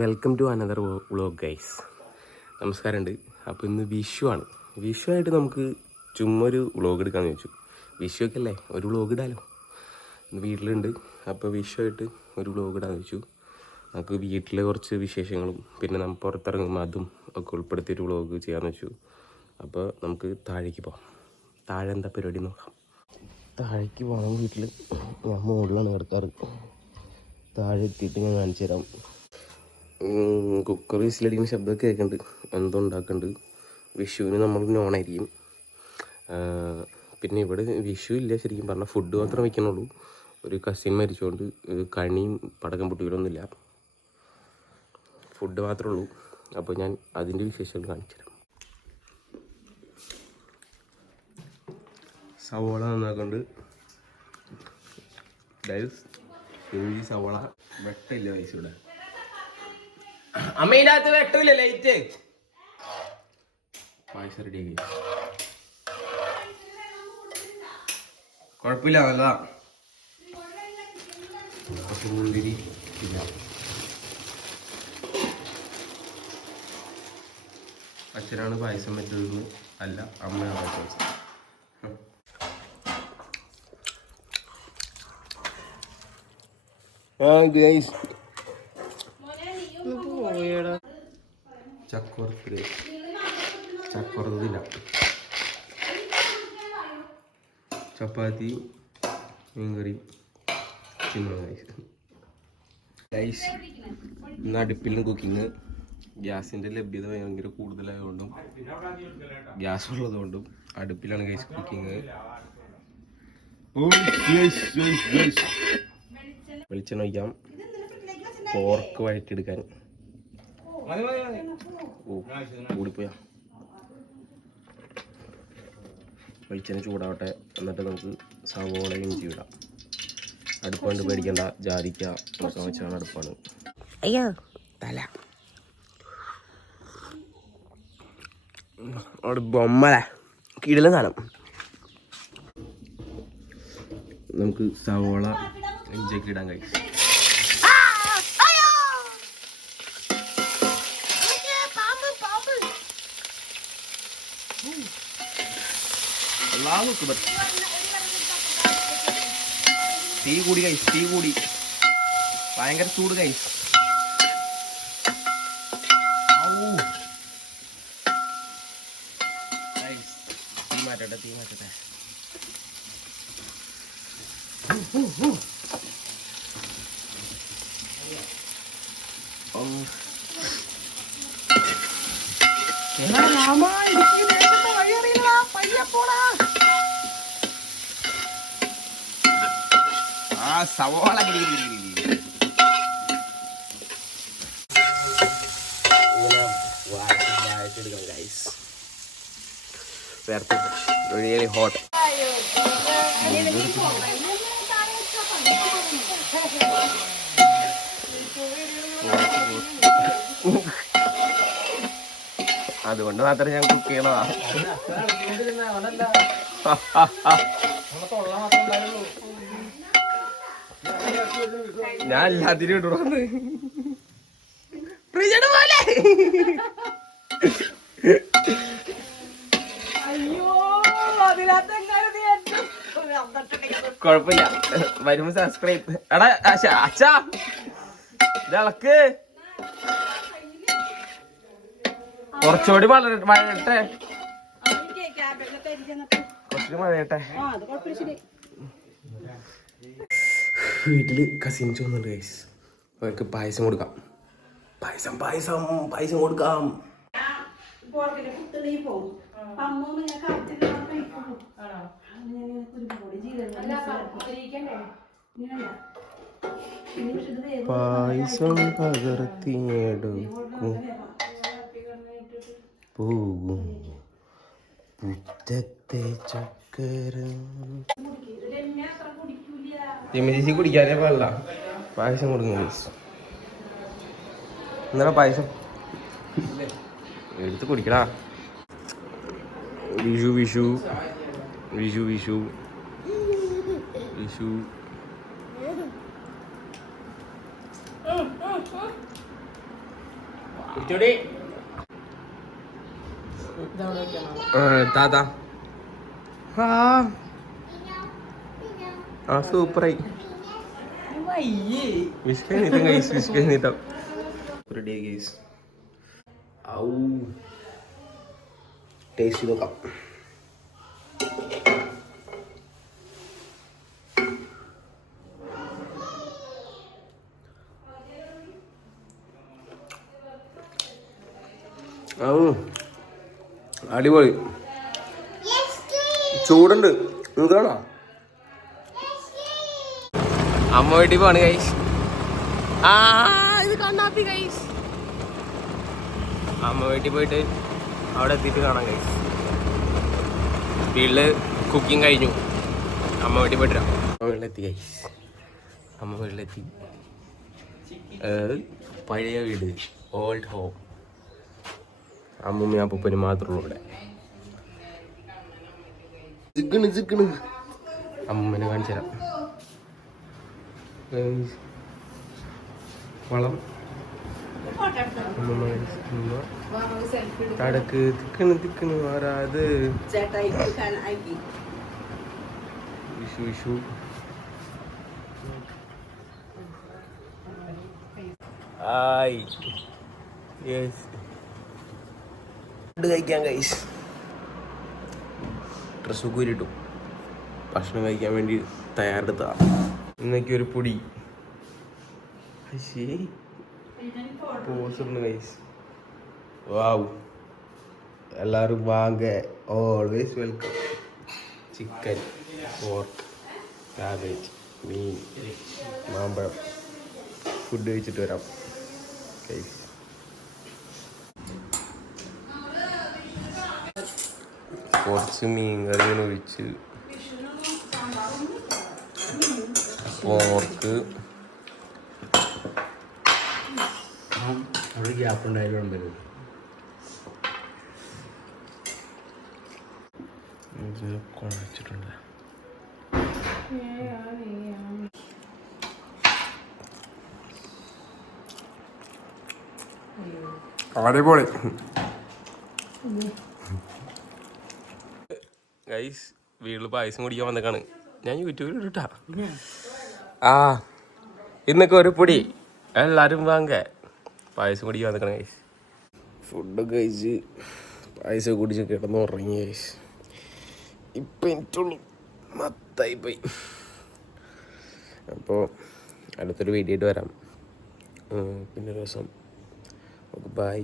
Welcome to another vlog guys. നമസ്കാരമുണ്ട്. അപ്പോൾ ഇന്ന് വിഷു ആണ്. വിഷു ആയിട്ട് നമുക്ക് ചുമ്മാ ഒരു വ്ളോഗ് എടുക്കാമെന്ന് വെച്ചു. വിഷു ഒക്കെ അല്ലേ, ഒരു വ്ളോഗ് ഇടാമല്ലോ. ഇന്ന് വീട്ടിലുണ്ട്. അപ്പോൾ വിഷു ആയിട്ട് ഒരു വ്ളോഗ് ഇടാമെന്ന് വെച്ചു. നമുക്ക് വീട്ടിലെ കുറച്ച് വിശേഷങ്ങളും പിന്നെ നമ്മൾ പുറത്തിറങ്ങുമ്പോൾ അതും ഒക്കെ ഉൾപ്പെടുത്തിയൊരു വ്ളോഗ് ചെയ്യാമെന്ന് വെച്ചു. അപ്പോൾ നമുക്ക് താഴേക്ക് പോകാം. താഴെ എന്താ പരിപാടി നോക്കാം. താഴേക്ക് പോകണം. വീട്ടിൽ ഞാൻ മുകളിലാണ് കിടക്കാറ്. താഴെ എത്തിയിട്ട് ഞാൻ കാണിച്ചു തരാം. കുക്കർ വിസിലടിക്കുന്ന ശബ്ദമൊക്കെ കേൾക്കുന്നുണ്ട്. എന്തോ ഉണ്ടാക്കുന്നുണ്ട്. വിഷുവിന് നമ്മൾ നോണായിരിക്കും. പിന്നെ ഇവിടെ വിഷു ഇല്ല, ശരിക്കും പറഞ്ഞാൽ ഫുഡ് മാത്രം വയ്ക്കണുള്ളൂ. ഒരു കസിൻ മരിച്ചുകൊണ്ട് കണിയും പടക്കം പൊട്ടിക്കലൊന്നുമില്ല, ഫുഡ് മാത്രമേ ഉള്ളൂ. അപ്പോൾ ഞാൻ അതിൻ്റെ വിശേഷങ്ങൾ കാണിച്ചു തരാം. സവോള നന്നാക്കുന്നുണ്ട്. ഇഞ്ചി സവോള വെട്ടമില്ല വയസ്സ് ഇവിടെ. അമ്മേൻ്റെ അകത്ത് വെട്ടമില്ല, ലൈറ്റ്. പായസം റെഡിയാക്കി. കുഴപ്പമില്ല, നല്ലതാ. മുന്തിരി ഇല്ല. അച്ഛനാണ് പായസം വെച്ചതെന്ന് അല്ല, അമ്മയാണ് പായസം വെച്ചത്. ചക്കുറത്തില്ല, ചപ്പാത്തി, മീൻകറി, ഗൈസ്. ഇന്ന് അടുപ്പിലും കുക്കിങ്. ഗ്യാസിൻ്റെ ലഭ്യത ഭയങ്കര കൂടുതലായതുകൊണ്ടും ഗ്യാസ് ഉള്ളതുകൊണ്ടും അടുപ്പിലാണ് ഗൈസ് കുക്കിങ്. വെളിച്ചെണ്ണ ഒഴിക്കാം. പോർക്ക് വഴറ്റിയെടുക്കാൻ. കൂടിപ്പോയാ. വെളിച്ചെണ്ണ ചൂടാവട്ടെ, എന്നിട്ട് നമുക്ക് സവോളയും ഇഞ്ചി ഇടാം. അടുപ്പാണ്ട് പേടിക്കണ്ട, ജാതിക്ക വെച്ചാണ് അടുപ്പാണ്. അയ്യോ തല അവിടെ ബൊമ്മല കിടലും കാലം. നമുക്ക് സവോള ഇഞ്ചിയൊക്കെ ഇടാൻ കഴിയും. തീ കൂടി കൈസ്, തീ കൂടി. ഭയങ്കര ചൂട് കൈസ്. തീ മാറ്റട്ടെ, തീ മാറ്റട്ടെ. സവോള ഇങ്ങനെ വാഴച്ചെടുക്കണം ഗൈസ്. Really hot. അതുകൊണ്ട് മാത്രമേ ഞാൻ കുക്ക് ചെയ്യണതാ. ഞാൻ എല്ലാത്തിനും ഇടണമെന്ന് പോലെ. കുഴപ്പമില്ല, വരുമ്പോ സബ്സ്ക്രൈബ്. എടാ അച്ഛാ ഇളക്ക്. കുറച്ചുകൂടി മഴയട്ടെ, കുറച്ചുകൂടി മഴയട്ടെ. വീട്ടില് കസിൻസ് വന്നിട്ടുണ്ട് ഗൈസ്. അവർക്ക് പായസം കൊടുക്കാം. പായസം പായസം പായസം കൊടുക്കാം. പായസം പകർത്തിയെടുക്കും പോകും മുറ്റത്തെ ചക്കര. ചേച്ചി കുടിക്കാനേ പാടില്ല. പായസം കൊടുക്കുന്നു. എന്നാ പായസം എടുത്ത് കുടിക്കടാ. വിഷു വിഷു വിഷു വിഷു വിഷു. താത്താ ആ സൂപ്പറായി. വിസ്കഴിഞ്ഞിട്ടും ഗൈസ്, വിസ്കഴിഞ്ഞിട്ടോ റെഡി ഗൈസ്. ഔ ടേസ്റ്റ് നോക്കാം. അടിപൊളി, ചൂടുണ്ട്. നിങ്ങൾക്കാണോ? അമ്മ വീട്ടിൽ പോണ് ഗൈസ്. ഇത് കണ്ണാപ്പി ഗൈസ്. അമ്മ വീട്ടിൽ പോയിട്ട് അവിടെ എത്തിയിട്ട് കാണാം ഗൈസ്. വീട്ടില് കുക്കിംഗ് കഴിഞ്ഞു. അമ്മ വീട്ടിൽ പോയിട്ട് അമ്മ വീട്ടിലെത്തി ഗൈസ്. അമ്മ വീട്ടിലെത്തി. പഴയ വീട്, ഓൾഡ് ഹോം. അമ്മൂമ്മ അപ്പൂപ്പനും മാത്രമുള്ളൂ ഇവിടെ. ചിക്കണ് അമ്മൂമ്മനെ കാണിച്ചു തരാം. വളം തടക്ക് തിക്കണ് ആരാത്. വിഷു വിഷു ആയി. യെസ്, ഫുഡ് കഴിക്കാൻ ഗൈസ്. ഡ്രസ്സ് കൂരിട്ടു ഭക്ഷണം കഴിക്കാൻ വേണ്ടി തയ്യാറെടുത്താ. ഇന്നൊക്കെ ഒരു പൊടി പോസുണ്ട് ഗൈസ്. വാവ്, എല്ലാവരും വാങ്ങ. Always welcome. Chicken, pork, cabbage, മീൻ, മാമ്പഴം. ഫുഡ് കഴിച്ചിട്ട് വരാം ഗൈസ്. കുറച്ച് മീൻ കറി ഇങ്ങനെ ഒഴിച്ച്, പോർക്ക് അവിടെ ഗ്യാപ്പ് ഉണ്ടായാലും വരും. കുഴച്ചിട്ടുണ്ട്. അടിപൊളി ഗൈസ്. വീട്ടിൽ പായസം കുടിക്കാൻ വന്നേക്കാണ്. ഞാൻ യൂട്യൂബിൽ ഇട്ടാ. ഇന്നൊക്കെ ഒരു പൊടി എല്ലാവരും വാങ്ങ. പായസം കുടിക്കാൻ വന്നേക്കാണ് ഗൈസ്. ഫുഡൊക്കെ കഴിച്ച് പായസം കുടിച്ച് കിടന്ന് ഉറങ്ങി ഗൈസ്. ഇപ്പം എനിക്കുള്ളൂ മത്തായി പോയി. അപ്പോൾ അടുത്തൊരു വീഡിയോ ആയിട്ട് വരാം. പിന്നെ ഒരു ദിവസം. Okay, by.